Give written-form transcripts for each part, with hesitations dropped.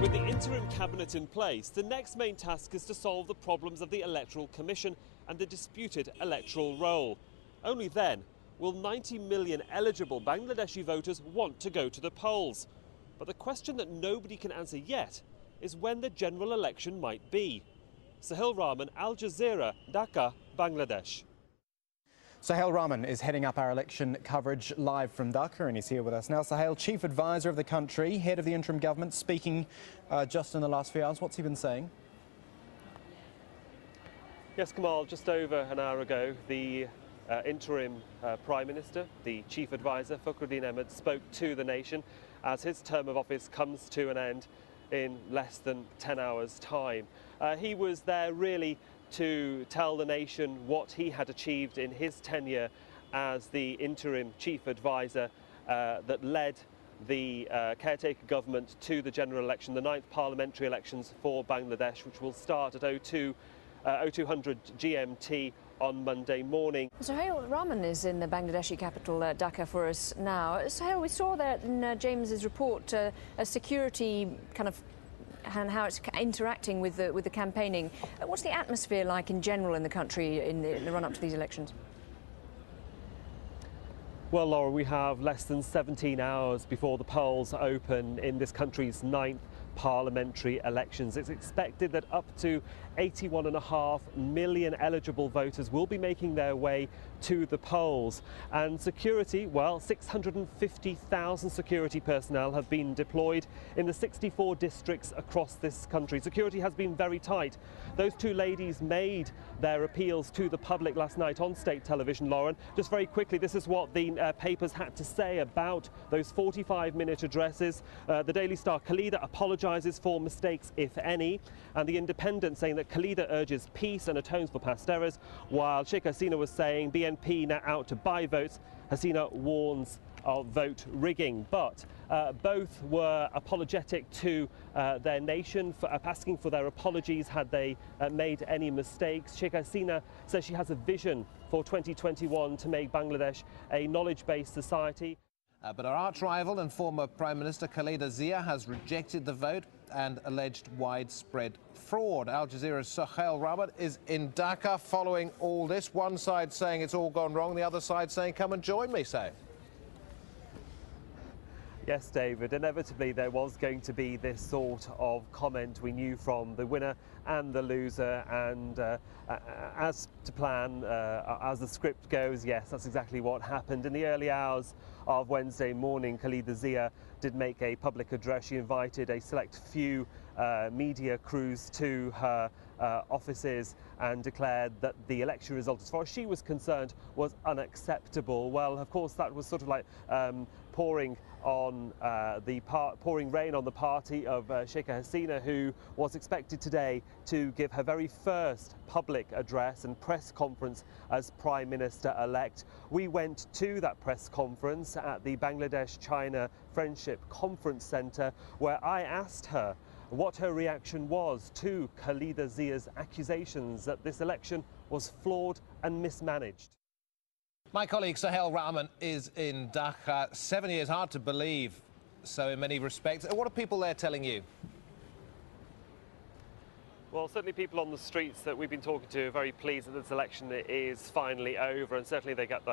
With the interim cabinet in place, the next main task is to solve the problems of the Electoral Commission and the disputed electoral roll. Only then will 90 million eligible Bangladeshi voters want to go to the polls. But the question that nobody can answer yet is when the general election might be. Sahil Rahman, Al Jazeera, Dhaka, Bangladesh. Sahil Rahman is heading up our election coverage live from Dhaka, and he's here with us now. Sahil, Chief Advisor of the country, head of the interim government, speaking just in the last few hours. What's he been saying? Yes, Kamal, just over an hour ago, the interim Prime Minister, the Chief Advisor, Fakhruddin Ahmed, spoke to the nation as his term of office comes to an end in less than 10 hours' time. He was there really to tell the nation what he had achieved in his tenure as the interim chief advisor that led the caretaker government to the general election, the 9th parliamentary elections for Bangladesh, which will start at 0200 GMT on Monday morning. Sahil Rahman is in the Bangladeshi capital, Dhaka, for us now. Sahil, we saw that in James's report, a security kind of and how it's interacting with the campaigning. What's the atmosphere like in general in the country in the run-up to these elections? Well, Laura, we have less than 17 hours before the polls open in this country's 9th parliamentary elections. It's expected that up to 81.5 million eligible voters will be making their way to the polls. And security, well, 650,000 security personnel have been deployed in the 64 districts across this country. Security has been very tight. Those two ladies made their appeals to the public last night on state television, Lauren. Just very quickly, this is what the papers had to say about those 45-minute addresses. The Daily Star, Khalida apologises for mistakes, if any, and the Independent saying that Khalida urges peace and atones for past errors, while Sheikh Hasina was saying BNP now out to buy votes. Hasina warns of vote rigging, but both were apologetic to their nation, for asking for their apologies had they made any mistakes. Sheikh Hasina says she has a vision for 2021 to make Bangladesh a knowledge-based society. But our arch-rival and former Prime Minister Khalida Zia has rejected the vote and alleged widespread fraud. Al Jazeera's Sahil Rahman is in Dhaka following all this. One side saying it's all gone wrong, the other side saying, come and join me, say. Yes, David, inevitably there was going to be this sort of comment we knew from the winner and the loser, and as to plan, as the script goes, yes, that's exactly what happened. In the early hours of Wednesday morning, Khalida Zia did make a public address. She invited a select few media crews to her offices and declared that the election result, as far as she was concerned, was unacceptable. Well, of course, that was sort of like pouring rain on the party of Sheikh Hasina, who was expected today to give her very first public address and press conference as Prime Minister-elect. We went to that press conference at the Bangladesh-China Friendship Conference Centre, where I asked her what her reaction was to Khalida Zia's accusations that this election was flawed and mismanaged. My colleague Sahil Rahman is in Dhaka. 7 years, hard to believe, so in many respects. What are people there telling you? Well, certainly people on the streets that we've been talking to are very pleased that this election is finally over, and certainly they got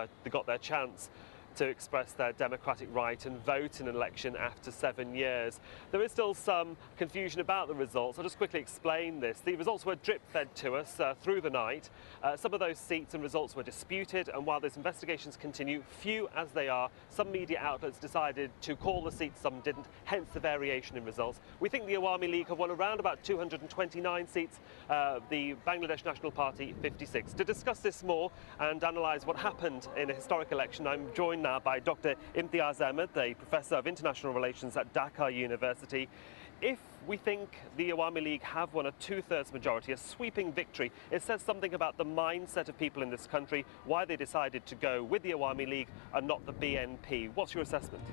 their chance to express their democratic right and vote in an election after 7 years. There is still some confusion about the results. I'll just quickly explain this. The results were drip-fed to us through the night. Some of those seats and results were disputed, and while those investigations continue, few as they are, some media outlets decided to call the seats, some didn't, hence the variation in results. We think the Awami League have won around about 229 seats, the Bangladesh National Party 56. To discuss this more and analyse what happened in a historic election, I'm joined now by Dr. Imtiaz Ahmed, a Professor of International Relations at Dhaka University. If we think the Awami League have won a 2/3 majority, a sweeping victory, it says something about the mindset of people in this country, why they decided to go with the Awami League and not the BNP. What's your assessment?